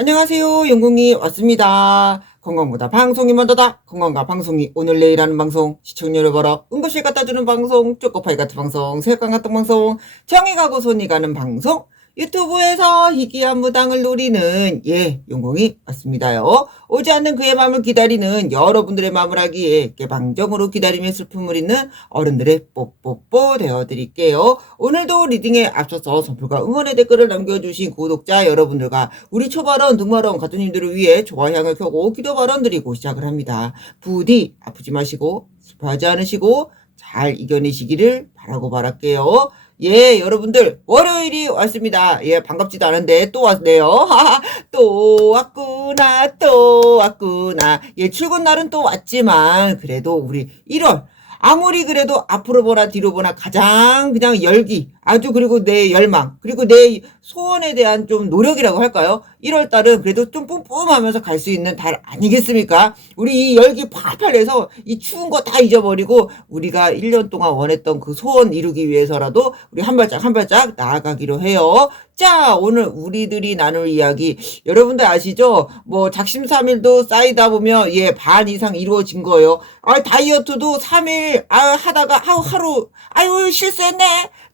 안녕하세요. 영궁이 왔습니다. 건강보다 방송이 먼저다. 건강과 방송이 오늘 내일 하는 방송. 시청률을 벌어 응급실 갖다 주는 방송. 쪼꼬파이 같은 방송. 새우깡 같은 방송. 정이 가고 손이 가는 방송. 유튜브에서 희귀한 무당을 노리는 예 용공이 왔습니다요. 오지 않는 그의 마음을 기다리는 여러분들의 마음을 하기에 개방적으로 기다림의 슬픔을 잇는 어른들의 뽀뽀뽀 되어드릴게요. 오늘도 리딩에 앞서서 선풀과 응원의 댓글을 남겨주신 구독자 여러분들과 우리 초발언, 등발언 가족님들을 위해 좋아요를 켜고 기도 발언 드리고 시작을 합니다. 부디 아프지 마시고 슬퍼하지 않으시고 잘 이겨내시기를 바라고 바랄게요. 예, 여러분들, 월요일이 왔습니다. 예, 반갑지도 않은데 또 왔네요. 또 왔구나, 또 왔구나. 예, 출근 날은 또 왔지만, 그래도 우리 1월, 아무리 그래도 앞으로 보나 뒤로 보나 가장 그냥 열기, 아주 그리고 내 열망, 그리고 내 소원에 대한 좀 노력이라고 할까요? 1월 달은 그래도 좀 뿜뿜하면서 갈 수 있는 달 아니겠습니까? 우리 이 열기 팔팔 내서 이 추운 거 다 잊어버리고 우리가 1년 동안 원했던 그 소원 이루기 위해서라도 우리 한 발짝 한 발짝 나아가기로 해요. 자, 오늘 우리들이 나눌 이야기 여러분들 아시죠? 뭐 작심삼일도 쌓이다 보면 예, 반 이상 이루어진 거예요. 아, 다이어트도 3일 아, 하다가 아우 하루 아유 실수했네.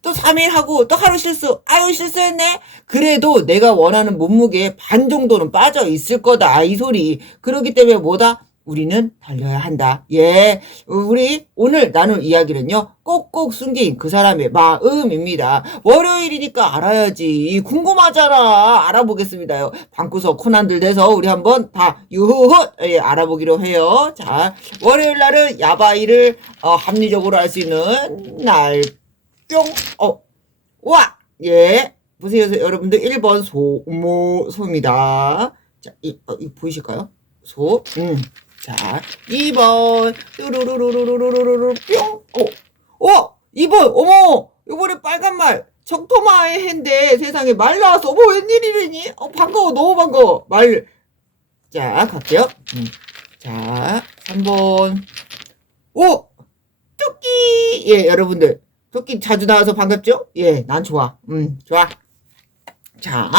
또 3일 하고 또 하루 실수. 아유 실수했네. 그래도 내가 원하는 몸무게의 반 정도는 빠져 있을 거다. 이 소리. 그렇기 때문에 뭐다? 우리는 달려야 한다. 예. 우리 오늘 나눌 이야기는요. 꼭꼭 숨긴 그 사람의 마음입니다. 월요일이니까 알아야지. 궁금하잖아. 알아보겠습니다요. 방구석 코난들 돼서 우리 한번 다 유후 예, 알아보기로 해요. 자, 월요일 날은 야바이를 어, 합리적으로 알수 있는 날. 뿅. 어. 와. 예. 보세요. 여러분들 1번 소 모 소입니다. 자, 이, 어, 이거 보이실까요? 소. 음. 자, 2번. 뚜루루루루루루루루 뿅. 어. 어! 2번. 어머! 요번에 빨간 말. 적토마의 해인데 세상에 말 나왔어. 어머 웬일이래니? 어 반가워. 너무 반가워. 말. 자, 갈게요. 음. 자, 3번. 오! 토끼! 예, 여러분들. 토끼 자주 나와서 반갑죠? 예, 난 좋아. 음, 좋아. 자,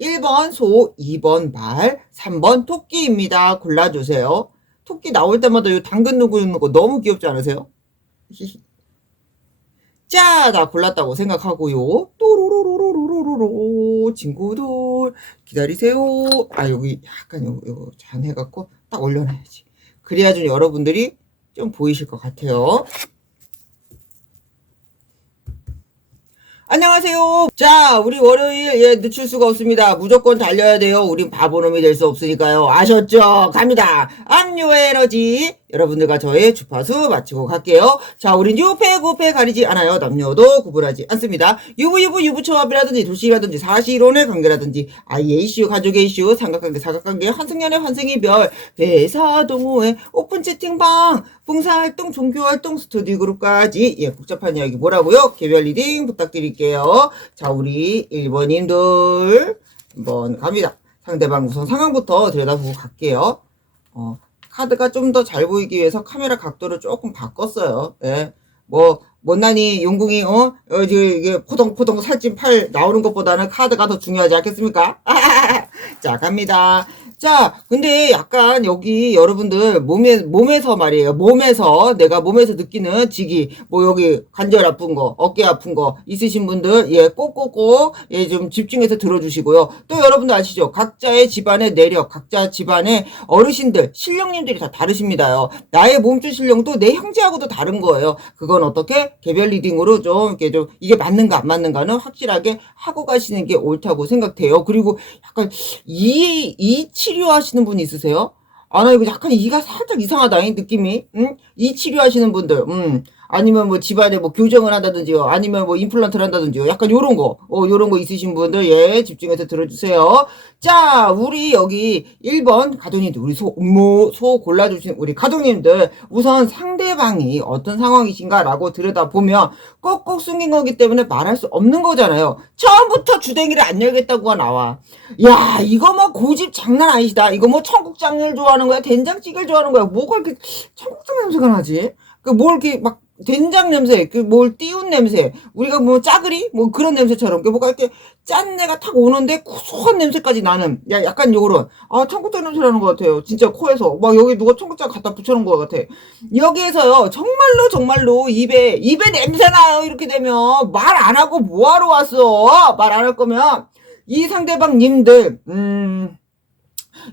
1번 소, 2번 말, 3번 토끼입니다. 골라주세요. 토끼 나올 때마다 요 당근 누구 있는 거 너무 귀엽지 않으세요? 자, 나 골랐다고 생각하고요. 또로로로로로로로 친구들 기다리세요. 아 여기 약간 요거, 요거 잔 해갖고 딱 올려놔야지. 그래야 좀 여러분들이 좀 보이실 것 같아요. 안녕하세요. 자, 우리 월요일 예 늦출 수가 없습니다. 무조건 달려야 돼요. 우린 바보놈이 될 수 없으니까요. 아셨죠? 갑니다. 압류 에너지. 여러분들과 저의 주파수 마치고 갈게요. 자, 우린 유패, 구패 가리지 않아요. 남녀도 구분하지 않습니다. 유부 유부, 유부초합이라든지 도시라든지 사실혼의 관계라든지 아이의 이슈, 가족의 이슈, 삼각관계, 사각관계, 환승연애, 환승이별, 회사, 동호회, 오픈 채팅방, 봉사활동, 종교활동, 스터디 그룹까지 예, 복잡한 이야기 뭐라고요? 개별 리딩 부탁드릴게요. 자, 우리 1번님들 한번 갑니다. 상대방 우선 상황부터 들여다보고 갈게요. 어, 카드가 좀 더 잘 보이기 위해서 카메라 각도를 조금 바꿨어요. 예. 뭐, 못난이 용궁이, 어, 어, 이게 포동포동 살찐 팔 나오는 것보다는 카드가 더 중요하지 않겠습니까? 자, 갑니다. 자, 근데 약간 여기 여러분들 몸에, 몸에서 말이에요. 몸에서, 내가 몸에서 느끼는 지기, 뭐 여기 관절 아픈 거, 어깨 아픈 거 있으신 분들, 예, 꼭꼭꼭, 예, 좀 집중해서 들어주시고요. 또 여러분들 아시죠? 각자의 집안의 내력, 각자 집안의 어르신들, 신령님들이 다 다르십니다요. 나의 몸줄 신령도 내 형제하고도 다른 거예요. 그건 어떻게? 개별 리딩으로 좀, 이렇게 좀, 이게 맞는가 안 맞는가는 확실하게 하고 가시는 게 옳다고 생각돼요. 그리고 약간, 이, 이치 료하시는 분 있으세요? 아, 나 이거 약간 이가 살짝 이상하다, 이 느낌이. 응? 이 치료하시는 분들, 음. 아니면 뭐 집안에 뭐 교정을 한다든지요. 아니면 뭐 임플란트를 한다든지요. 약간 요런 거, 어, 요런 거 있으신 분들, 예, 집중해서 들어주세요. 자, 우리 여기 1번 가족님들, 우리 소, 뭐, 소 골라주신 우리 가족님들, 우선 상대방이 어떤 상황이신가라고 들여다보면 꼭꼭 숨긴 거기 때문에 말할 수 없는 거잖아요. 처음부터 주댕이를 안 열겠다고가 나와. 야, 이거 뭐 고집 장난 아니시다. 이거 뭐 청국장을 좋아하는 거야? 된장찌개를 좋아하는 거야? 뭐가 이렇게 청국장 냄새가 나지? 그 뭘 이렇게 막 된장 냄새, 그 뭘 띄운 냄새, 우리가 뭐 짜글이 뭐 그런 냄새처럼 그 뭐가 이렇게 짠내가 탁 오는데 고소한 냄새까지 나는 야 약간 요런 아 청국장 냄새 나는 것 같아요. 진짜 코에서 막 여기 누가 청국장 갖다 붙여놓은 것 같아. 여기에서요 정말로 정말로 입에 입에 냄새 나요 이렇게 되면 말 안 하고 뭐하러 왔어? 말 안 할 거면 이 상대방 님들 음.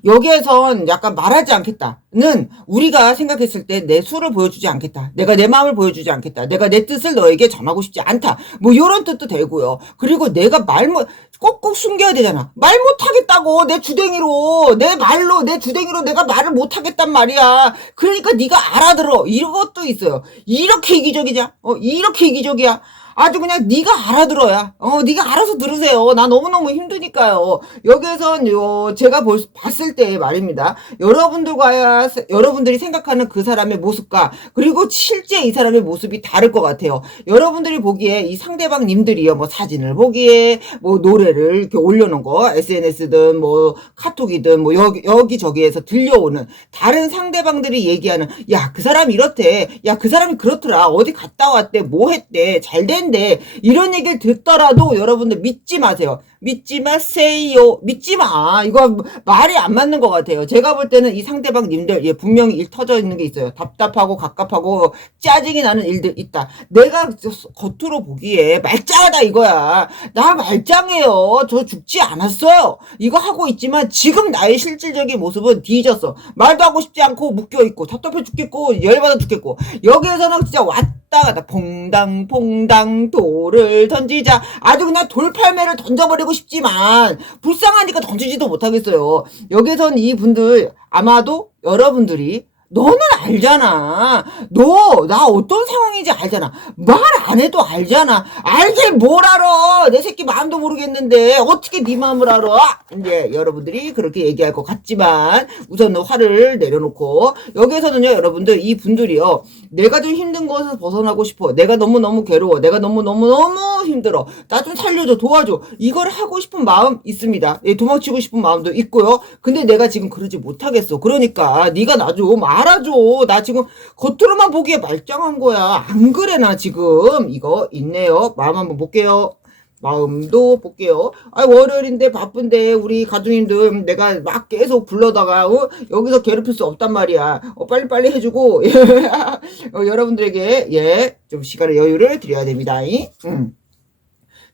여기에선 약간 말하지 않겠다는 우리가 생각했을 때 내 수를 보여주지 않겠다. 내가 내 마음을 보여주지 않겠다. 내가 내 뜻을 너에게 전하고 싶지 않다. 뭐 이런 뜻도 되고요. 그리고 내가 말 못, 꼭꼭 숨겨야 되잖아. 말 못하겠다고 내 주댕이로 내 말로 내 주댕이로 내가 말을 못하겠단 말이야. 그러니까 네가 알아들어. 이런 것도 있어요. 이렇게 이기적이냐? 어 이렇게 이기적이야. 아주 그냥 네가 알아들어야. 어, 네가 알아서 들으세요. 나 너무너무 힘드니까요. 여기에선 요 제가 볼, 봤을 때 말입니다. 여러분들과 여러분들이 생각하는 그 사람의 모습과 그리고 실제 이 사람의 모습이 다를 것 같아요. 여러분들이 보기에 이 상대방 님들이요. 뭐 사진을 보기에 뭐 노래를 이렇게 올려놓은 거 SNS든 뭐 카톡이든 뭐 여기 여기저기에서 들려오는 다른 상대방들이 얘기하는 야, 그 사람 이렇대. 야, 그 사람이 그렇더라. 어디 갔다 왔대. 뭐 했대. 잘 된. 텐데 이런 얘기를 듣더라도 여러분들 믿지 마세요. 믿지 마세요. 믿지 마. 이거 말이 안 맞는 것 같아요. 제가 볼 때는 이 상대방 님들 예, 분명히 일 터져 있는 게 있어요. 답답하고 갑갑하고 짜증이 나는 일들 있다. 내가 겉으로 보기에 말짱하다 이거야. 나 말짱해요. 저 죽지 않았어요. 이거 하고 있지만 지금 나의 실질적인 모습은 뒤졌어. 말도 하고 싶지 않고 묶여 있고 답답해 죽겠고 열받아 죽겠고 여기에서는 진짜 왔다 갔다 퐁당 퐁당 돌을 던지자 아주 그냥 돌팔매를 던져버리고 싶지만 불쌍하니까 던지지도 못하겠어요. 여기선 이분들 아마도 여러분들이 너는 알잖아. 너 나 어떤 상황인지 알잖아. 말 안 해도 알잖아. 알길 뭘 알아. 내 새끼 마음도 모르겠는데 어떻게 네 마음을 알아? 이제 여러분들이 그렇게 얘기할 것 같지만 우선은 화를 내려놓고 여기에서는요 여러분들 이 분들이요 내가 좀 힘든 것에서 벗어나고 싶어. 내가 너무너무 괴로워. 내가 너무너무너무 힘들어. 나 좀 살려줘 도와줘. 이걸 하고 싶은 마음 있습니다. 예, 도망치고 싶은 마음도 있고요. 근데 내가 지금 그러지 못하겠어. 그러니까 네가 나 좀 알아줘. 나 지금 겉으로만 보기에 말짱한 거야. 안 그래 나 지금 이거 있네요. 마음 한번 볼게요. 마음도 볼게요. 아 월요일인데 바쁜데 우리 가족님들 내가 막 계속 불러다가 어? 여기서 괴롭힐 수 없단 말이야. 어, 빨리빨리 해주고 어, 여러분들에게 예 좀 시간의 여유를 드려야 됩니다. 음.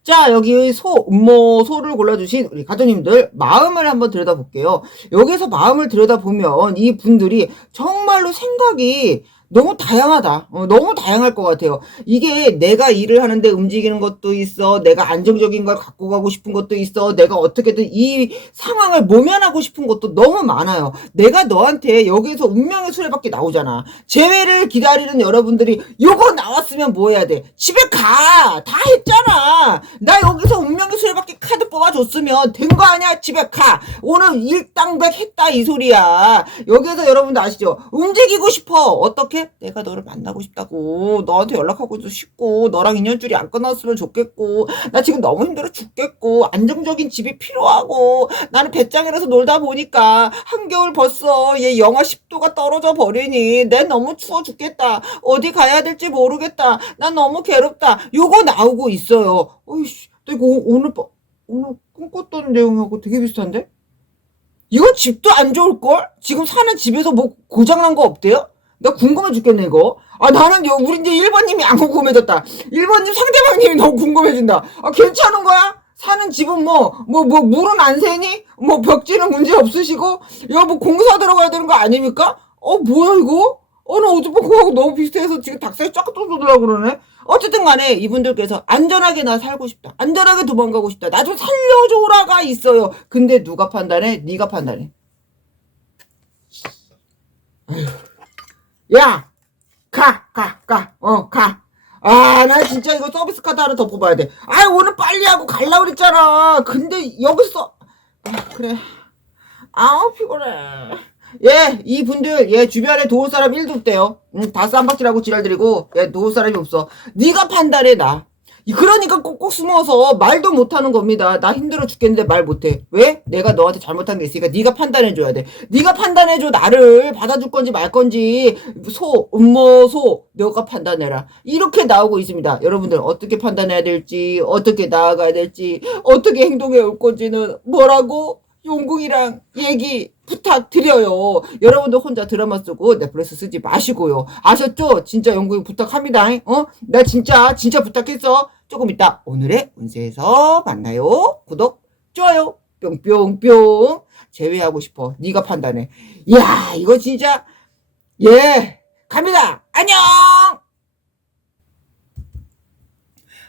자, 여기 소, 음모, 소를 골라주신 우리 가족님들 마음을 한번 들여다볼게요. 여기서 마음을 들여다보면 이 분들이 정말로 생각이 너무 다양하다. 어, 너무 다양할 것 같아요. 이게 내가 일을 하는데 움직이는 것도 있어. 내가 안정적인 걸 갖고 가고 싶은 것도 있어. 내가 어떻게든 이 상황을 모면하고 싶은 것도 너무 많아요. 내가 너한테 여기서 운명의 수레밖에 나오잖아. 재회를 기다리는 여러분들이 요거 나왔으면 뭐 해야 돼? 집에 가! 다 했잖아! 나 여기서 운명의 수레밖에 카드 뽑아줬으면 된 거 아니야? 집에 가! 오늘 일당백 했다 이 소리야. 여기서 여러분들 아시죠? 움직이고 싶어. 어떻게? 어떻게? 내가 너를 만나고 싶다고. 너한테 연락하고도 싶고, 너랑 인연줄이 안 끊었으면 좋겠고, 나 지금 너무 힘들어 죽겠고, 안정적인 집이 필요하고, 나는 배짱이라서 놀다 보니까, 한겨울 벌써 얘 영하 10도가 떨어져 버리니, 내 너무 추워 죽겠다. 어디 가야 될지 모르겠다. 난 너무 괴롭다. 요거 나오고 있어요. 어이씨, 나 이거 오늘, 오늘 꿈꿨던 내용하고 되게 비슷한데? 이거 집도 안 좋을걸? 지금 사는 집에서 뭐 고장난 거 없대요? 나 궁금해 죽겠네 이거 아 나는 요 우리 이제 1번님이 안 궁금해졌다 1번님 상대방님이 너무 궁금해진다 아 괜찮은 거야? 사는 집은 뭐 뭐 뭐 물은 안 새니? 뭐 벽지는 문제 없으시고 여뭐 공사 들어가야 되는 거 아닙니까? 어 뭐야 이거? 어느 어젯밤 그거하고 너무 비슷해서 지금 닭살이 쫙 돋으려고 그러네 어쨌든 간에 이분들께서 안전하게 나 살고 싶다 안전하게 도망가고 싶다 나 좀 살려줘라가 있어요 근데 누가 판단해? 네가 판단해 아휴. 야! 가! 가! 가! 어, 가! 아, 나 진짜 이거 서비스 카드 하나 더 뽑아야 돼. 아, 오늘 빨리 하고 갈라 그랬잖아. 근데 여기서, 아, 그래. 아우, 피곤해. 예, 이 분들, 예, 주변에 도울 사람 1도 없대요. 응, 다 쌈박질하고 지랄들이고, 예, 도울 사람이 없어. 네가 판단해, 나. 이- 그러니까 꼭꼭 숨어서 말도 못하는 겁니다. 나 힘들어 죽겠는데 말 못해. 왜? 내가 너한테 잘못한 게 있으니까 네가 판단해줘야 돼. 네가 판단해줘 나를 받아줄 건지 말 건지 소, 음모, 소 너가 판단해라. 이렇게 나오고 있습니다. 여러분들 어떻게 판단해야 될지 어떻게 나아가야 될지 어떻게 행동해 올 건지는 뭐라고 용궁이랑 얘기 부탁드려요. 여러분들 혼자 드라마 쓰고 넷플릭스 쓰지 마시고요. 아셨죠? 진짜 용궁이 부탁합니다. 어? 나 진짜 진짜 부탁했어. 조금 이따 오늘의 운세에서 만나요. 구독, 좋아요, 뿅뿅뿅. 제외하고 싶어. 네가 판단해. 이야, 이거 진짜 예, 갑니다. 안녕.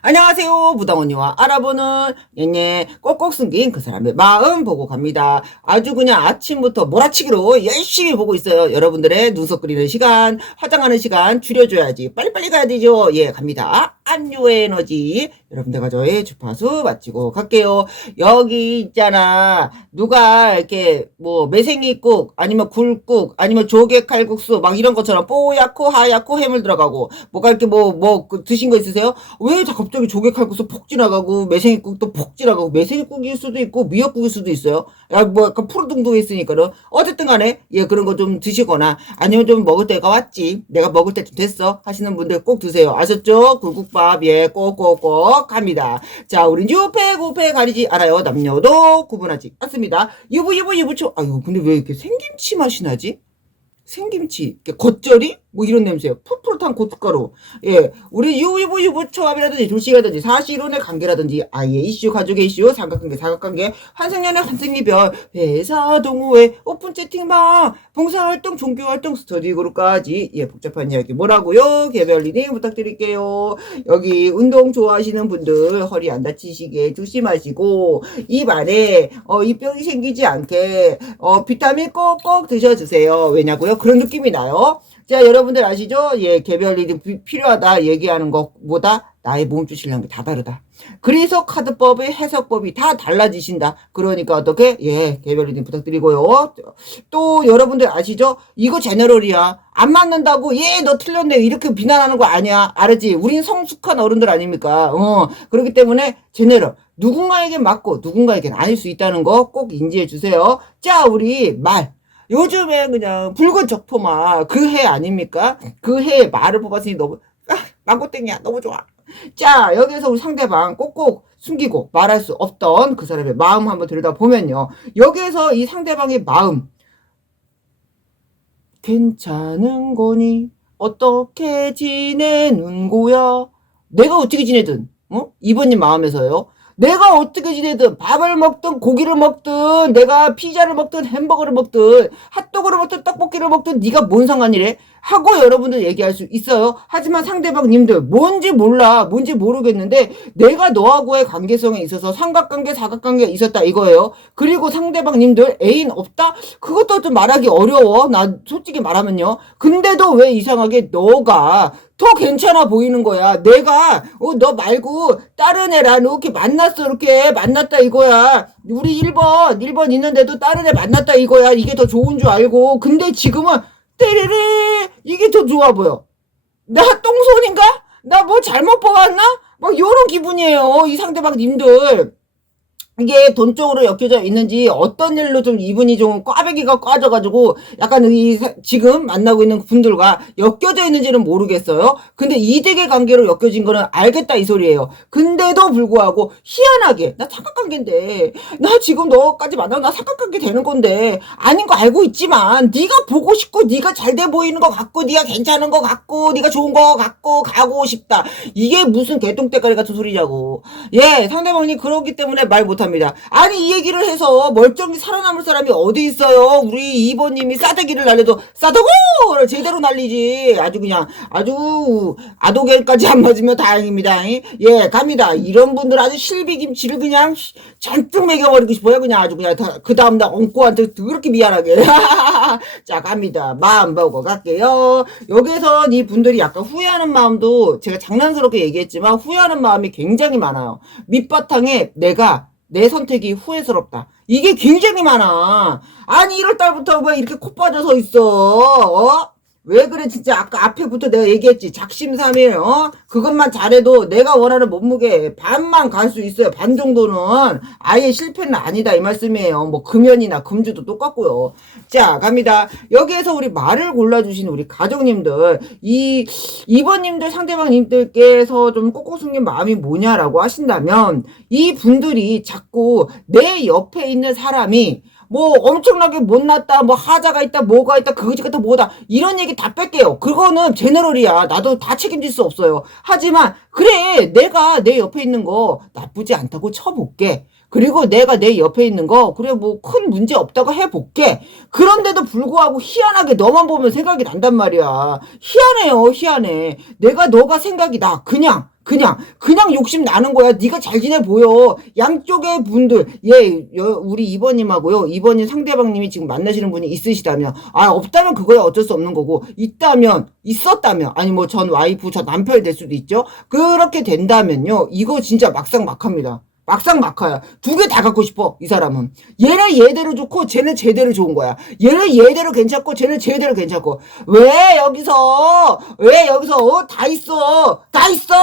안녕하세요. 무당 언니와 알아보는 얘네 꼭꼭 숨긴 그 사람의 마음 보고 갑니다. 아주 그냥 아침부터 몰아치기로 열심히 보고 있어요. 여러분들의 눈썹 그리는 시간, 화장하는 시간 줄여줘야지. 빨리빨리 가야 되죠. 예, 갑니다. 안유 에너지. 여러분들 과 저의 주파수 마치고 갈게요. 여기 있잖아. 누가 이렇게 뭐 매생이국 아니면 굴국 아니면 조개 칼국수 막 이런 것처럼 뽀얗고 하얗고 해물 들어가고 뭐가 이렇게 뭐뭐 드신 거 있으세요? 왜 자- 갑자기 조개 칼국수 폭 지나가고 매생이국도 폭 지나가고 매생이국일 수도 있고 미역국일 수도 있어요. 야뭐 약간 푸르둥둥 했으니까는 어쨌든 간에 예 그런 거 좀 드시거나 아니면 좀 먹을 때가 왔지 내가 먹을 때 좀 됐어 하시는 분들 꼭 드세요. 아셨죠? 굴국 밥 예 꼭꼭꼭 합니다. 자 우린 유패 고패 가리지 않아요. 남녀도 구분하지 않습니다. 유부 유부 유부초 아유 근데 왜 이렇게 생김치 맛이 나지? 생김치, 겉절이? 뭐 이런 냄새요. 풋풋한 고춧가루. 예. 우리 유유부 유부 초합이라든지 조식이라든지 사실혼의 관계라든지 아이의 이슈, 가족의 이슈, 삼각관계, 사각관계, 환생연애, 환생이별, 회사, 동호회, 오픈 채팅방, 봉사활동, 종교활동, 스터디 그룹까지 예, 복잡한 이야기 뭐라고요? 개별 리딩 부탁드릴게요. 여기 운동 좋아하시는 분들 허리 안 다치시게 조심하시고 입 안에 어, 입병이 생기지 않게 어, 비타민 꼭꼭 드셔주세요. 왜냐고요? 그런 느낌이 나요. 자, 여러분들 아시죠? 예, 개별 리딩 비- 필요하다 얘기하는 것보다 나의 몸주 실력이 다 다르다. 그래서 카드법의 해석법이 다 달라지신다. 그러니까 어떻게? 예, 개별 리딩 부탁드리고요. 또 여러분들 아시죠? 이거 제너럴이야. 안 맞는다고 얘너 틀렸네 이렇게 비난하는 거 아니야. 알았지? 우린 성숙한 어른들 아닙니까? 어, 그렇기 때문에 제너럴 누군가에겐 맞고 누군가에겐 아닐 수 있다는 거 꼭 인지해 주세요. 자, 우리 말. 요즘에 그냥 붉은 적토마 그 해 아닙니까? 그 해에 말을 뽑았으니 너무 아, 망고땡이야 너무 좋아. 자 여기서 우리 상대방 꼭꼭 숨기고 말할 수 없던 그 사람의 마음 한번 들여다 보면요. 여기에서 이 상대방의 마음 괜찮은 거니 어떻게 지내는 거야? 내가 어떻게 지내든 어? 이번님 마음에서요. 내가 어떻게 지내든 밥을 먹든 고기를 먹든 내가 피자를 먹든 햄버거를 먹든 핫도그를 먹든 떡볶이를 먹든 네가 뭔 상관이래 하고 여러분들 얘기할 수 있어요. 하지만 상대방님들 뭔지 몰라 뭔지 모르겠는데 내가 너하고의 관계성에 있어서 삼각관계 사각관계 있었다 이거예요. 그리고 상대방님들 애인 없다 그것도 좀 말하기 어려워. 나 솔직히 말하면요. 근데도 왜 이상하게 너가 더 괜찮아 보이는 거야. 내가 어, 너 말고 다른 애랑 이렇게 만났어 이렇게 만났다 이거야. 우리 1번 1번 있는데도 다른 애 만났다 이거야. 이게 더 좋은 줄 알고. 근데 지금은 때레레 이게 더 좋아 보여. 나 똥손인가? 나 뭐 잘못 보았나? 막 요런 기분이에요. 이 상대방 님들. 이게 돈 쪽으로 엮여져 있는지 어떤 일로 좀 이분이 좀 꽈배기가 꽈져가지고 약간 이 사- 지금 만나고 있는 분들과 엮여져 있는지는 모르겠어요. 근데 이득의 관계로 엮여진 거는 알겠다 이 소리예요. 근데도 불구하고 희한하게 나 삼각관계인데 나 지금 너까지 만나면 나 삼각관계 되는 건데 아닌 거 알고 있지만 네가 보고 싶고 네가 잘 돼 보이는 거 같고 네가 괜찮은 거 같고 네가 좋은 거 같고 가고 싶다. 이게 무슨 개똥대가리 같은 소리냐고. 예, 상대방이 그러기 때문에 말 못 합니다. 아니, 이 얘기를 해서 멀쩡히 살아남을 사람이 어디 있어요? 우리 2번님이 싸대기를 날려도 싸다고를 제대로 날리지. 아주 그냥, 아주 아도겔까지 안 맞으면 다행입니다. 예, 갑니다. 이런 분들 아주 실비김치를 그냥 잔뜩 먹여버리고 싶어요. 그냥 아주 그냥 그 다음 날 엉꼬한테 그렇게 미안하게. 자, 갑니다. 마음 보고 갈게요. 여기서 이 분들이 약간 후회하는 마음도 제가 장난스럽게 얘기했지만 후회하는 마음이 굉장히 많아요. 밑바탕에 내가 내 선택이 후회스럽다. 이게 굉장히 많아. 아니 1월 달부터 왜 이렇게 코 빠져서 있어? 어? 왜 그래? 진짜 아까 앞에부터 내가 얘기했지. 작심삼일 어? 그것만 잘해도 내가 원하는 몸무게 반만 갈 수 있어요. 반 정도는. 아예 실패는 아니다. 이 말씀이에요. 뭐 금연이나 금주도 똑같고요. 자 갑니다. 여기에서 우리 말을 골라주신 우리 가족님들. 이 이번님들 상대방님들께서 좀 꼭꼭 숨긴 마음이 뭐냐라고 하신다면 이 분들이 자꾸 내 옆에 있는 사람이 뭐 엄청나게 못났다 뭐 하자가 있다 뭐가 있다 그거지 같다 뭐다. 이런 얘기 다 뺄게요. 그거는 제너럴이야. 나도 다 책임질 수 없어요. 하지만 그래 내가 내 옆에 있는 거 나쁘지 않다고 쳐볼게. 그리고 내가 내 옆에 있는 거 그래 뭐 큰 문제 없다고 해볼게. 그런데도 불구하고 희한하게 너만 보면 생각이 난단 말이야. 희한해요 희한해. 내가 너가 생각이 나. 그냥 그냥 그냥 욕심 나는 거야. 네가 잘 지내 보여. 양쪽의 분들 예 여- 우리 이번님하고요. 이번님 상대방님이 지금 만나시는 분이 있으시다면 아 없다면 그거야 어쩔 수 없는 거고 있다면 있었다면 아니 뭐 전 와이프 저 남편이 될 수도 있죠. 그렇게 된다면요. 이거 진짜 막상 막합니다. 막상 막하야. 두 개 다 갖고 싶어, 이 사람은. 얘는 얘대로 좋고, 쟤는 쟤대로 좋은 거야. 얘는 얘대로 괜찮고, 쟤는 쟤대로 괜찮고. 왜 여기서, 왜 여기서, 어, 다 있어. 다 있어!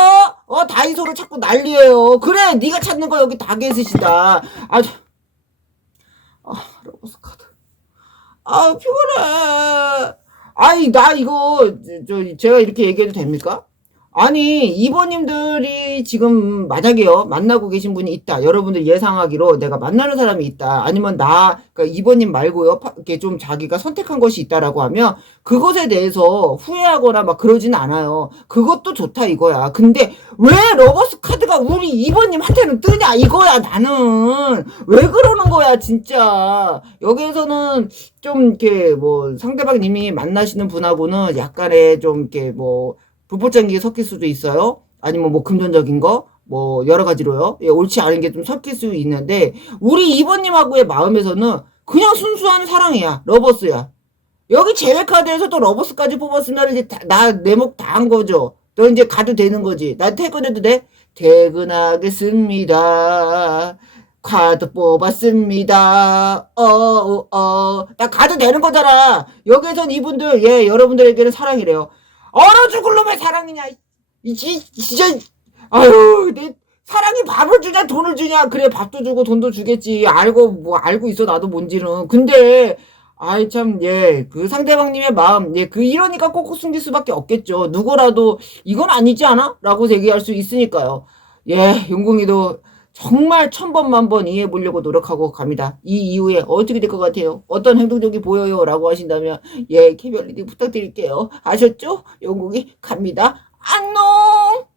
어, 다이소를 찾고 난리예요. 그래, 네가 찾는 거 여기 다 계시다. 아, 저- 아, 로버스 카드. 아, 피곤해. 아니, 나 이거, 저, 저, 제가 이렇게 얘기해도 됩니까? 아니, 이번님들이 지금 만약에요, 만나고 계신 분이 있다. 여러분들 예상하기로 내가 만나는 사람이 있다. 아니면 나, 그러니까 이번님 말고요, 파- 이렇게 좀 자기가 선택한 것이 있다라고 하면 그것에 대해서 후회하거나 막 그러진 않아요. 그것도 좋다 이거야. 근데 왜 러버스 카드가 우리 이번님한테는 뜨냐 이거야 나는. 왜 그러는 거야 진짜. 여기에서는 좀 이렇게 뭐 상대방님이 만나시는 분하고는 약간의 좀 이렇게 뭐 게 섞일 수도 있어요. 아니면 뭐 금전적인 거, 뭐 여러 가지로요. 예, 옳지 않은 게 좀 섞일 수 있는데 우리 이번님하고의 마음에서는 그냥 순수한 사랑이야. 러버스야. 여기 제외 카드에서도 러버스까지 뽑았으면 이제 나내목 다 한 거죠. 너 이제 가도 되는 거지. 나 퇴근해도 돼? 퇴근하겠습니다. 카드 뽑았습니다. 어, 어, 어. 나 가도 되는 거잖아. 여기선 이분들, 예, 여러분들에게는 사랑이래요. 얼어 죽을 놈의 사랑이냐. 이, 지, 진짜, 아유, 내, 사랑이 밥을 주냐, 돈을 주냐. 그래, 밥도 주고 돈도 주겠지. 알고, 뭐, 알고 있어, 나도 뭔지는. 근데, 아이, 참, 예, 그 상대방님의 마음, 예, 그, 이러니까 꼭꼭 숨길 수밖에 없겠죠. 누구라도, 이건 아니지 않아? 라고 얘기할 수 있으니까요. 예, 용궁이도 정말 천번만 번 이해해 보려고 노력하고 갑니다. 이 이후에 어떻게 될 것 같아요? 어떤 행동력이 보여요? 라고 하신다면, 예, 개별 리딩 부탁드릴게요. 아셨죠? 용궁이 갑니다. 안녕!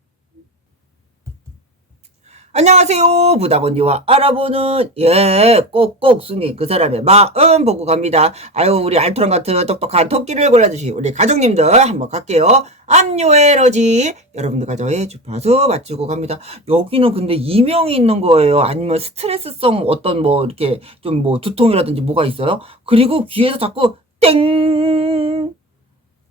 안녕하세요. 부다번디와 알아보는 예 꼭꼭 순이 그 사람의 마음 보고 갑니다. 아유 우리 알토란 같은 똑똑한 토끼를 골라주시 우리 가족님들 한번 갈게요. 압류 에너지 여러분들 가정의 주파수 맞추고 갑니다. 여기는 근데 이명이 있는 거예요. 아니면 스트레스성 어떤 뭐 이렇게 좀 뭐 두통이라든지 뭐가 있어요. 그리고 귀에서 자꾸 땡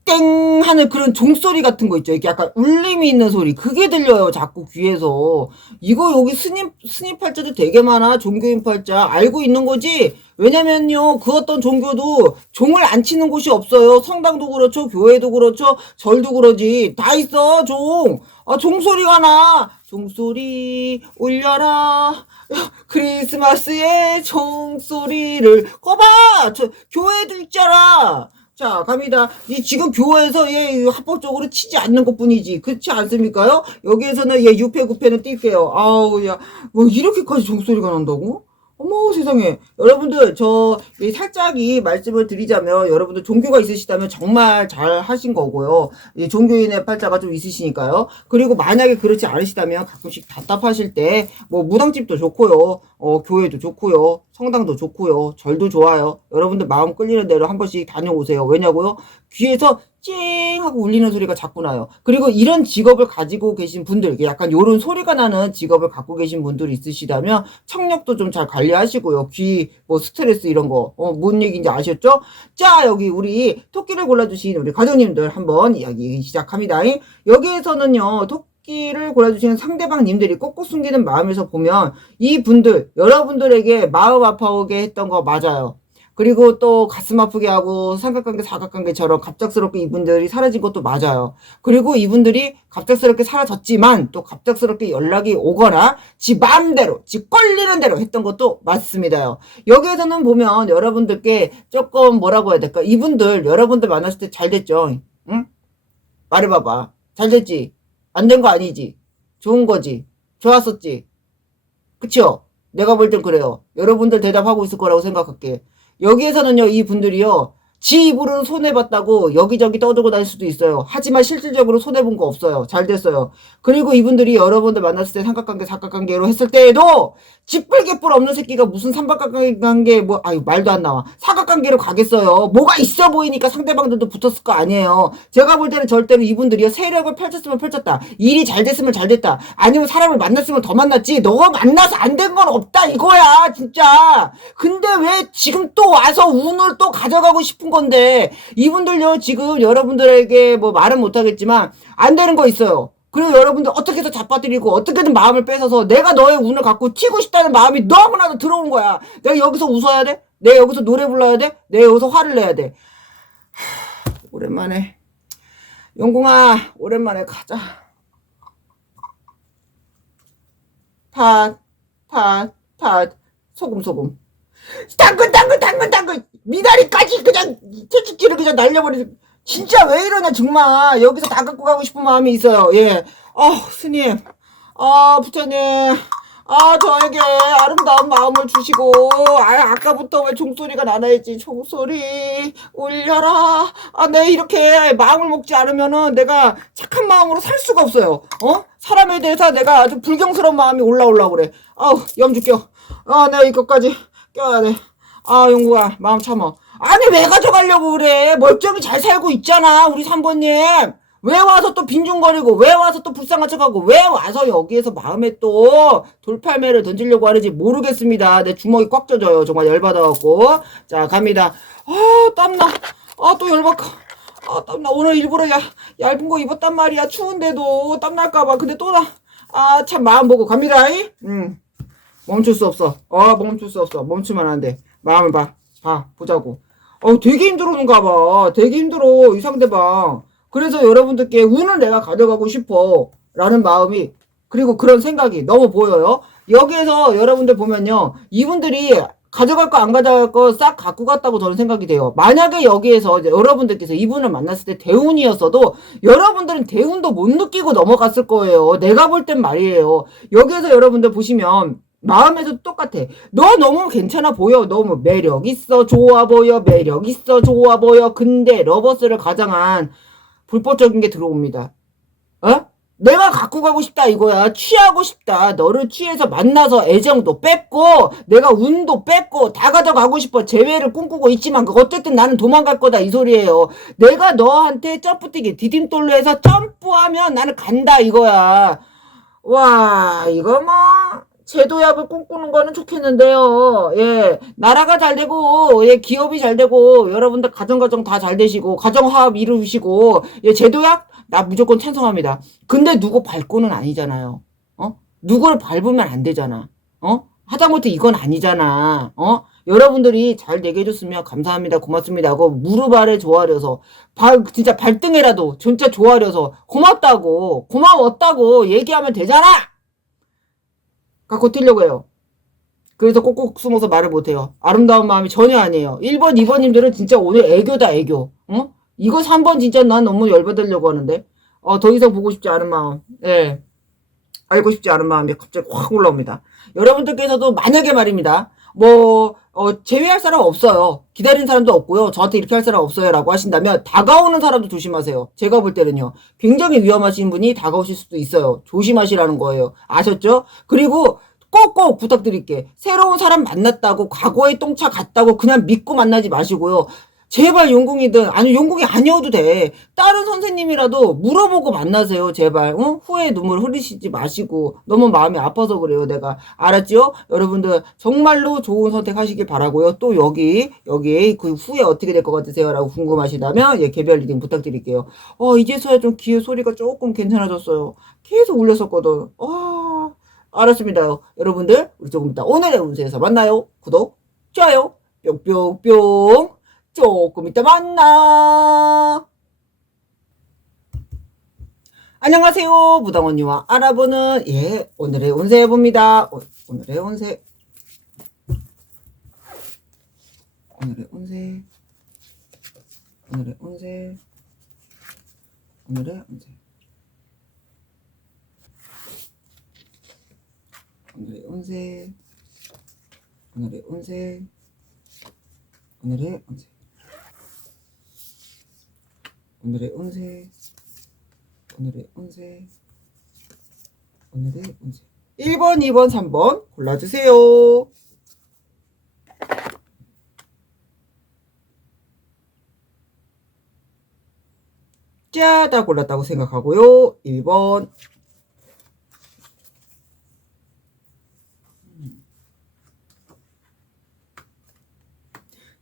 땡 하는 그런 종소리 같은 거 있죠. 이렇게 약간 울림이 있는 소리. 그게 들려요. 자꾸 귀에서. 이거 여기 스님, 스님 팔자도 되게 많아. 종교인 팔자. 알고 있는 거지? 왜냐면요. 그 어떤 종교도 종을 안 치는 곳이 없어요. 성당도 그렇죠. 교회도 그렇죠. 절도 그러지. 다 있어. 종. 아, 종소리가 나. 종소리 울려라. 크리스마스에 종소리를 거봐. 저 교회도 있잖아. 자, 갑니다. 이 지금 교회에서 예 합법적으로 치지 않는 것 뿐이지 그렇지 않습니까요? 여기에서는 예 유패 구패는 뛸게요. 아우 야, 뭐 이렇게까지 종소리가 난다고? 어머 세상에. 여러분들 저이 살짝이 말씀을 드리자면 여러분들 종교가 있으시다면 정말 잘 하신 거고요. 이 종교인의 팔자가 좀 있으시니까요. 그리고 만약에 그렇지 않으시다면 가끔씩 답답하실 때 뭐 무당집도 좋고요. 어 교회도 좋고요. 성당도 좋고요. 절도 좋아요. 여러분들 마음 끌리는 대로 한 번씩 다녀오세요. 왜냐고요 귀에서 찡 하고 울리는 소리가 자꾸 나요. 그리고 이런 직업을 가지고 계신 분들, 약간 요런 소리가 나는 직업을 갖고 계신 분들이 있으시다면 청력도 좀 잘 관리하시고요. 귀, 뭐 스트레스 이런 거, 어, 뭔 얘기인지 아셨죠? 자, 여기 우리 토끼를 골라주신 우리 가족님들 한번 이야기 시작합니다. 여기에서는요, 토 끼를 골라주시는 상대방님들이 꼭꼭 숨기는 마음에서 보면 이 분들, 여러분들에게 마음 아파오게 했던 거 맞아요. 그리고 또 가슴 아프게 하고 삼각관계 사각관계처럼 갑작스럽게 이분들이 사라진 것도 맞아요. 그리고 이분들이 갑작스럽게 사라졌지만 또 갑작스럽게 연락이 오거나 지 마음대로 지 꼴리는 대로 했던 것도 맞습니다요. 여기에서는 보면 여러분들께 조금 뭐라고 해야 될까? 이분들 여러분들 만났을 때 잘 됐죠. 응? 말해봐봐. 잘 됐지? 안 된 거 아니지? 좋은 거지? 좋았었지? 그쵸? 내가 볼 땐 그래요. 여러분들 대답하고 있을 거라고 생각할게. 여기에서는요, 이 분들이요, 지 입으로는 손해봤다고 여기저기 떠들고 다닐 수도 있어요. 하지만 실질적으로 손해본 거 없어요. 잘 됐어요. 그리고 이분들이 여러분들 만났을 때 삼각관계, 사각관계로 했을 때에도 짓불개뿔 없는 새끼가 무슨 삼각관계, 뭐, 아유, 말도 안 나와. 사각관계로 가겠어요. 뭐가 있어 보이니까 상대방들도 붙었을 거 아니에요. 제가 볼 때는 절대로 이분들이요, 세력을 펼쳤으면 펼쳤다. 일이 잘 됐으면 잘 됐다. 아니면 사람을 만났으면 더 만났지. 너가 만나서 안 된 건 없다, 이거야, 진짜. 근데 왜 지금 또 와서 운을 또 가져가고 싶은 건데, 이분들요, 지금 여러분들에게 뭐 말은 못하겠지만, 안 되는 거 있어요. 그리고 여러분들 어떻게 해서 잡아뜨리고 어떻게든 마음을 뺏어서 내가 너의 운을 갖고 튀고 싶다는 마음이 너무나도 들어온 거야. 내가 여기서 웃어야 돼? 내가 여기서 노래 불러야 돼? 내가 여기서 화를 내야 돼? 하, 오랜만에. 용궁아, 오랜만에 가자. 탓, 탓, 탓, 소금, 소금. 당근, 당근, 당근, 당근! 미나리까지 그냥 채찍질을 그냥 날려버리지. 진짜 왜 이러냐, 정말. 여기서 다 갖고 가고 싶은 마음이 있어요. 예. 아, 스님. 아, 부처님. 아, 저에게 아름다운 마음을 주시고, 아, 아까부터 왜 종소리가 나나 했지. 종소리, 울려라. 아, 내 이렇게 마음을 먹지 않으면은 내가 착한 마음으로 살 수가 없어요. 어? 사람에 대해서 내가 아주 불경스러운 마음이 올라오려고 그래. 아우, 염주 껴. 아, 내가 이것까지 껴야 돼. 아, 용구야, 마음 참어. 아니, 왜 가져가려고 그래? 멀쩡히 잘 살고 있잖아, 우리 삼번님. 왜 와서 또 빈중거리고, 왜 와서 또 불쌍한 척하고, 왜 와서 여기에서 마음에 또 돌팔매를 던지려고 하는지 모르겠습니다. 내 주먹이 꽉 젖어요. 정말 열받아갖고. 자, 갑니다. 아, 땀나. 아, 또 열받고. 아, 땀나. 오늘 일부러 야, 얇은 거 입었단 말이야. 추운데도 땀날까봐. 근데 또 나. 아, 참 마음 보고 갑니다. 이? 음. 멈출 수 없어. 어, 멈출 수 없어. 멈추면 안 돼. 마음을 봐. 봐. 보자고. 어, 되게 힘들어는가 봐. 되게 힘들어. 이 상대방. 그래서 여러분들께 운을 내가 가져가고 싶어. 라는 마음이, 그리고 그런 생각이 너무 보여요. 여기에서 여러분들 보면요. 이분들이 가져갈 거 안 가져갈 거 싹 갖고 갔다고 저는 생각이 돼요. 만약에 여기에서 여러분들께서 이분을 만났을 때 대운이었어도 여러분들은 대운도 못 느끼고 넘어갔을 거예요. 내가 볼 땐 말이에요. 여기에서 여러분들 보시면 마음에도 똑같아. 너 너무 괜찮아 보여. 너무 매력 있어. 좋아 보여. 매력 있어. 좋아 보여. 근데 러버스를 가장한 불법적인 게 들어옵니다. 어? 내가 갖고 가고 싶다 이거야. 취하고 싶다. 너를 취해서 만나서 애정도 뺏고 내가 운도 뺏고 다 가져가고 싶어. 재회를 꿈꾸고 있지만 어쨌든 나는 도망갈 거다 이 소리예요. 내가 너한테 점프뛰기 디딤돌로 해서 점프하면 나는 간다 이거야. 와 이거 뭐 제도약을 꿈꾸는 거는 좋겠는데요. 예. 나라가 잘 되고, 예, 기업이 잘 되고, 여러분들 가정가정 다 잘 되시고, 가정화합 이루시고, 예, 제도약? 나 무조건 찬성합니다. 근데 누구 밟고는 아니잖아요. 어? 누구를 밟으면 안 되잖아. 어? 하다못해 이건 아니잖아. 어? 여러분들이 잘 되게 해줬으면 감사합니다. 고맙습니다. 하고 무릎 아래 조아려서, 발, 진짜 발등에라도 진짜 조아려서 고맙다고, 고마웠다고 얘기하면 되잖아! 갖고 뛰려고 해요. 그래서 꼭꼭 숨어서 말을 못해요. 아름다운 마음이 전혀 아니에요. 1번, 2번님들은 진짜 오늘 애교다, 애교. 어? 이거 3번 진짜 난 너무 열받으려고 하는데. 어, 더 이상 보고 싶지 않은 마음. 예. 알고 싶지 않은 마음이 갑자기 확 올라옵니다. 여러분들께서도 만약에 말입니다. 뭐, 어, 제외할 사람 없어요. 기다리는 사람도 없고요. 저한테 이렇게 할 사람 없어요. 라고 하신다면 다가오는 사람도 조심하세요. 제가 볼 때는요. 굉장히 위험하신 분이 다가오실 수도 있어요. 조심하시라는 거예요. 아셨죠? 그리고 꼭꼭 부탁드릴게. 새로운 사람 만났다고 과거에 똥차 갔다고 그냥 믿고 만나지 마시고요. 제발 용궁이든 아니 용궁이 아니어도 돼. 다른 선생님이라도 물어보고 만나세요. 제발. 어? 후에 눈물 흐리시지 마시고 너무 마음이 아파서 그래요. 내가 알았죠? 여러분들 정말로 좋은 선택하시길 바라고요. 또 여기 여기 그 후에 어떻게 될 것 같으세요?라고 궁금하시다면 예, 개별 리딩 부탁드릴게요. 어 이제서야 좀 귀의 소리가 조금 괜찮아졌어요. 계속 울렸었거든. 아 알았습니다. 여러분들 우리 조금 이따 오늘의 운세에서 만나요. 구독 좋아요. 뿅뿅뿅 조금 이따 만나. 안녕하세요 무당 언니와 알아보는 예 오늘의 운세 해봅니다. 오, 오늘의 운세. 오늘의 운세. 오늘의 운세. 오늘의 운세. 오늘의 운세. 오늘의 운세. 오늘의 운세 오늘의 운세. 오늘의 운세. 오늘의 운세. 1번 2번 3번 골라주세요. 짜 다 골랐다고 생각하고요. 1번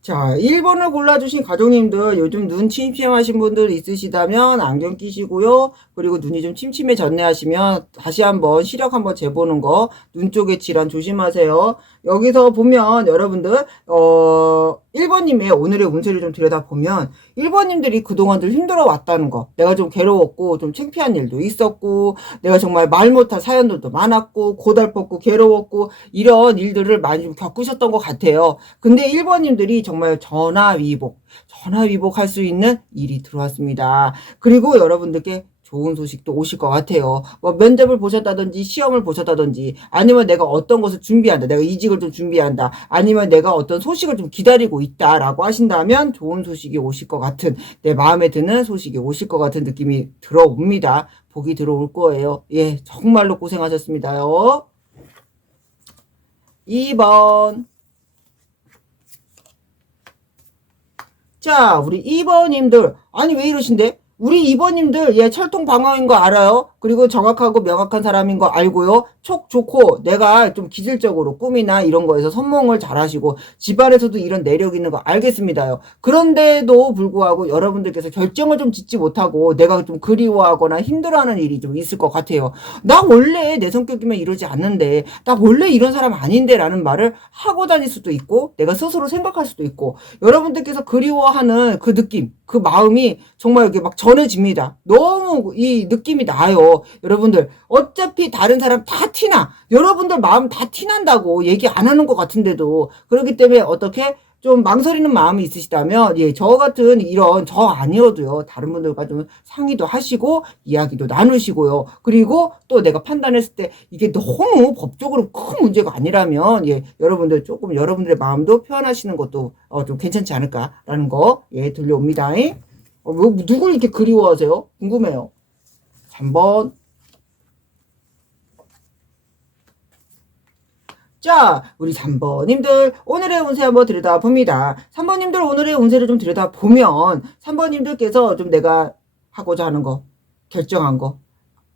자, 1번을 골라주신 가족님들, 요즘 눈 침침하신 분들 있으시다면 안경 끼시고요. 그리고 눈이 좀 침침해졌네 하시면 다시 한번 시력 한번 재보는 거, 눈 쪽에 질환 조심하세요. 여기서 보면 여러분들, 어, 1번님의 오늘의 운세를 좀 들여다보면 1번님들이 그동안 좀 힘들어 왔다는 거, 내가 좀 괴로웠고, 좀 창피한 일도 있었고, 내가 정말 말 못할 사연들도 많았고, 고달팠고, 괴로웠고, 이런 일들을 많이 좀 겪으셨던 것 같아요. 근데 1번님들이 정말 전화위복, 전화위복할 수 있는 일이 들어왔습니다. 그리고 여러분들께 좋은 소식도 오실 것 같아요. 뭐 면접을 보셨다든지 시험을 보셨다든지 아니면 내가 어떤 것을 준비한다. 내가 이직을 좀 준비한다. 아니면 내가 어떤 소식을 좀 기다리고 있다라고 하신다면 좋은 소식이 오실 것 같은 내 마음에 드는 소식이 오실 것 같은 느낌이 들어옵니다. 복이 들어올 거예요. 예, 정말로 고생하셨습니다요. 2번 자, 우리 2번님들. 아니, 왜 이러신데? 우리 2번님들, 얘 철통 방어인 거 알아요? 그리고 정확하고 명확한 사람인 거 알고요. 촉 좋고, 내가 좀 기질적으로 꿈이나 이런 거에서 선몽을 잘 하시고, 집안에서도 이런 내력 있는 거 알겠습니다요. 그런데도 불구하고 여러분들께서 결정을 좀 짓지 못하고, 내가 좀 그리워하거나 힘들어하는 일이 좀 있을 것 같아요. 나 원래 내 성격이면 이러지 않는데, 나 원래 이런 사람 아닌데 라는 말을 하고 다닐 수도 있고, 내가 스스로 생각할 수도 있고, 여러분들께서 그리워하는 그 느낌, 그 마음이 정말 이렇게 막 전해집니다. 너무 이 느낌이 나요. 여러분들, 어차피 다른 사람 다 티나. 여러분들 마음 다 티난다고 얘기 안 하는 것 같은데도. 그렇기 때문에 어떻게 좀 망설이는 마음이 있으시다면, 예, 저 같은 이런 저 아니어도요, 다른 분들과 좀 상의도 하시고, 이야기도 나누시고요. 그리고 또 내가 판단했을 때 이게 너무 법적으로 큰 문제가 아니라면, 예, 여러분들 조금 여러분들의 마음도 표현하시는 것도 어, 좀 괜찮지 않을까라는 거, 예, 들려옵니다. 어, 뭐, 누굴 이렇게 그리워하세요? 궁금해요. 3번. 자, 우리 3번님들 오늘의 운세 한번 들여다봅니다. 3번님들 오늘의 운세를 좀 들여다보면 3번님들께서 좀 내가 하고자 하는 거, 결정한 거,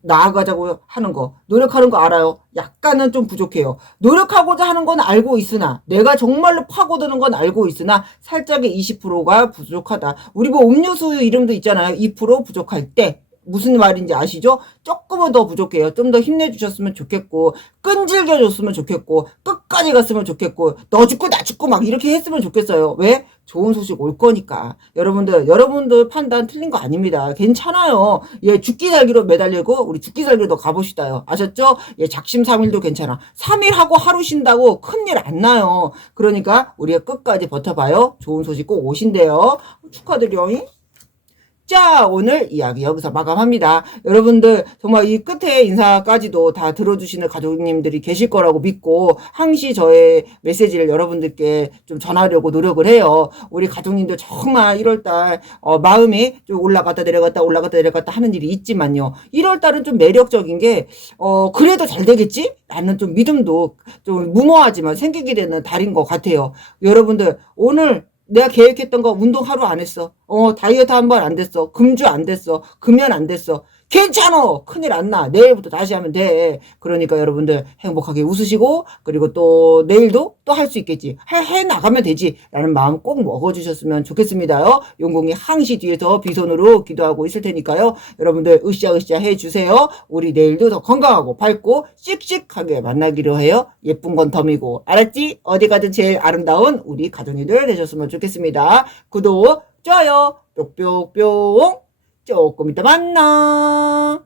나아가자고 하는 거, 노력하는 거 알아요. 약간은 좀 부족해요. 노력하고자 하는 건 알고 있으나, 내가 정말로 파고드는 건 알고 있으나, 살짝의 20%가 부족하다. 우리 뭐 음료수 이름도 있잖아요. 2% 부족할 때. 무슨 말인지 아시죠? 조금은 더 부족해요. 좀 더 힘내주셨으면 좋겠고, 끈질겨줬으면 좋겠고, 끝까지 갔으면 좋겠고, 너 죽고 나 죽고 막 이렇게 했으면 좋겠어요. 왜? 좋은 소식 올 거니까. 여러분들, 여러분들 판단 틀린 거 아닙니다. 괜찮아요. 예, 죽기 살기로 매달리고, 우리 죽기 살기로 가봅시다요. 아셨죠? 예, 작심 3일도 괜찮아. 3일 하고 하루 쉰다고 큰일 안 나요. 그러니까, 우리가 끝까지 버텨봐요. 좋은 소식 꼭 오신대요. 축하드려요. 자, 오늘 이야기 여기서 마감합니다. 여러분들, 정말 이 끝에 인사까지도 다 들어주시는 가족님들이 계실 거라고 믿고, 항시 저의 메시지를 여러분들께 좀 전하려고 노력을 해요. 우리 가족님들 정말 1월달, 어, 마음이 좀 올라갔다 내려갔다 올라갔다 내려갔다 하는 일이 있지만요. 1월달은 좀 매력적인 게, 어, 그래도 잘 되겠지? 라는 좀 믿음도 좀 무모하지만 생기게 되는 달인 것 같아요. 여러분들, 오늘 내가 계획했던 거 운동 하루 안 했어. 어, 다이어트 한 번 안 됐어. 금주 안 됐어. 금연 안 됐어. 괜찮어 큰일 안 나. 내일부터 다시 하면 돼. 그러니까 여러분들 행복하게 웃으시고 그리고 또 내일도 또 할 수 있겠지. 해, 해 나가면 되지. 라는 마음 꼭 먹어주셨으면 좋겠습니다요. 용공이 항시 뒤에서 비손으로 기도하고 있을 테니까요. 여러분들 으쌰으쌰 해주세요. 우리 내일도 더 건강하고 밝고 씩씩하게 만나기로 해요. 예쁜 건 덤이고. 알았지? 어디 가든 제일 아름다운 우리 가정이들 되셨으면 좋겠습니다. 구독 좋아요. 뿅뿅뿅 조금 이따 만나